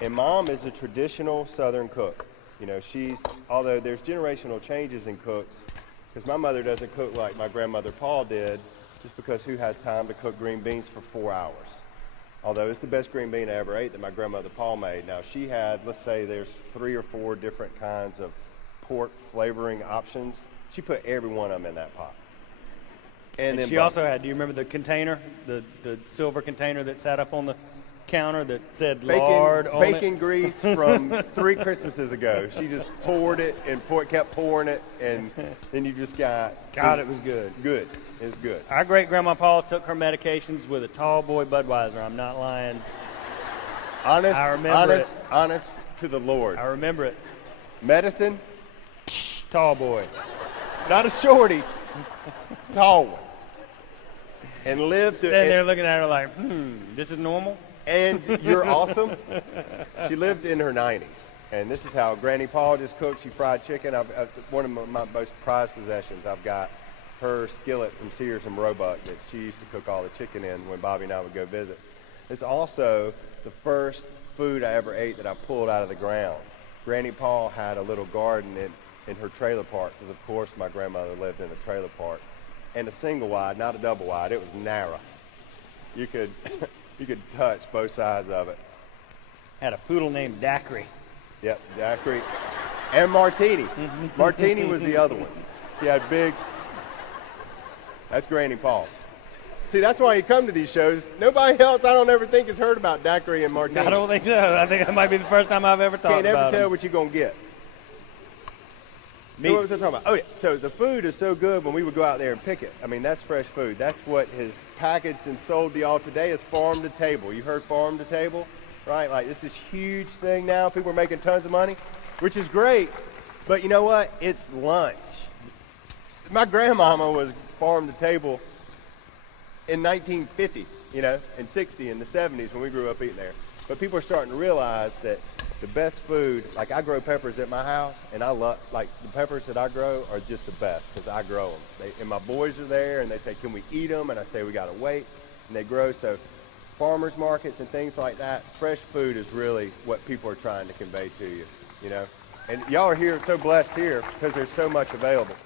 And Mom is a traditional Southern cook. You know, although there's generational changes in cooks, because my mother doesn't cook like my grandmother Paul did, just because who has time to cook green beans for 4 hours? Although it's the best green bean I ever ate that my grandmother Paul made. Now she had, let's say there's 3 or 4 different kinds of pork flavoring options. She put every one of them in that pot. And then she also had, do you remember the container, the silver container that sat up on the counter that said lard on it? Bacon grease from 3 Christmases ago. She just poured it and kept pouring it, and then you just got... God, it was good. Good. It was good. Our great-grandma Paul took her medications with a tall boy Budweiser. I'm not lying. Honest to the Lord. I remember it. Medicine? Tall boy. Not a shorty. Tall one. And lives... Then they're looking at her like, this is normal? And you're awesome. She lived in her 90s. And this is how Granny Paul just cooked. She fried chicken. One of my most prized possessions. I've got her skillet from Sears and Roebuck that she used to cook all the chicken in when Bobby and I would go visit. It's also the first food I ever ate that I pulled out of the ground. Granny Paul had a little garden in her trailer park, because of course my grandmother lived in a trailer park. And a single wide, not a double wide. It was narrow. You could touch both sides of it. Had a poodle named Daiquiri. Yep, Daiquiri. And Martini. Martini was the other one. She had big... That's Granny Paul. See, that's why you come to these shows. Nobody else, I don't ever think, has heard about Daiquiri and Martini. I don't think so. I think that might be the first time I've ever thought about it. Can't ever tell what you're going to get. So what was I talking about? Oh, yeah. So the food is so good when we would go out there and pick it. I mean, that's fresh food. That's what is packaged and sold to y'all today is farm to table. You heard farm to table, right? Like, this is a huge thing now. People are making tons of money, which is great. But you know what? It's lunch. My grandmama was farm to table in 1950, you know, and 60, in the 70s when we grew up eating there. But people are starting to realize that the best food, like I grow peppers at my house, and I love, like the peppers that I grow are just the best because I grow them. And my boys are there and they say, can we eat them? And I say, we gotta wait. And they grow. So farmers markets and things like that, fresh food is really what people are trying to convey to you, you know? And y'all are here, so blessed here because there's so much available.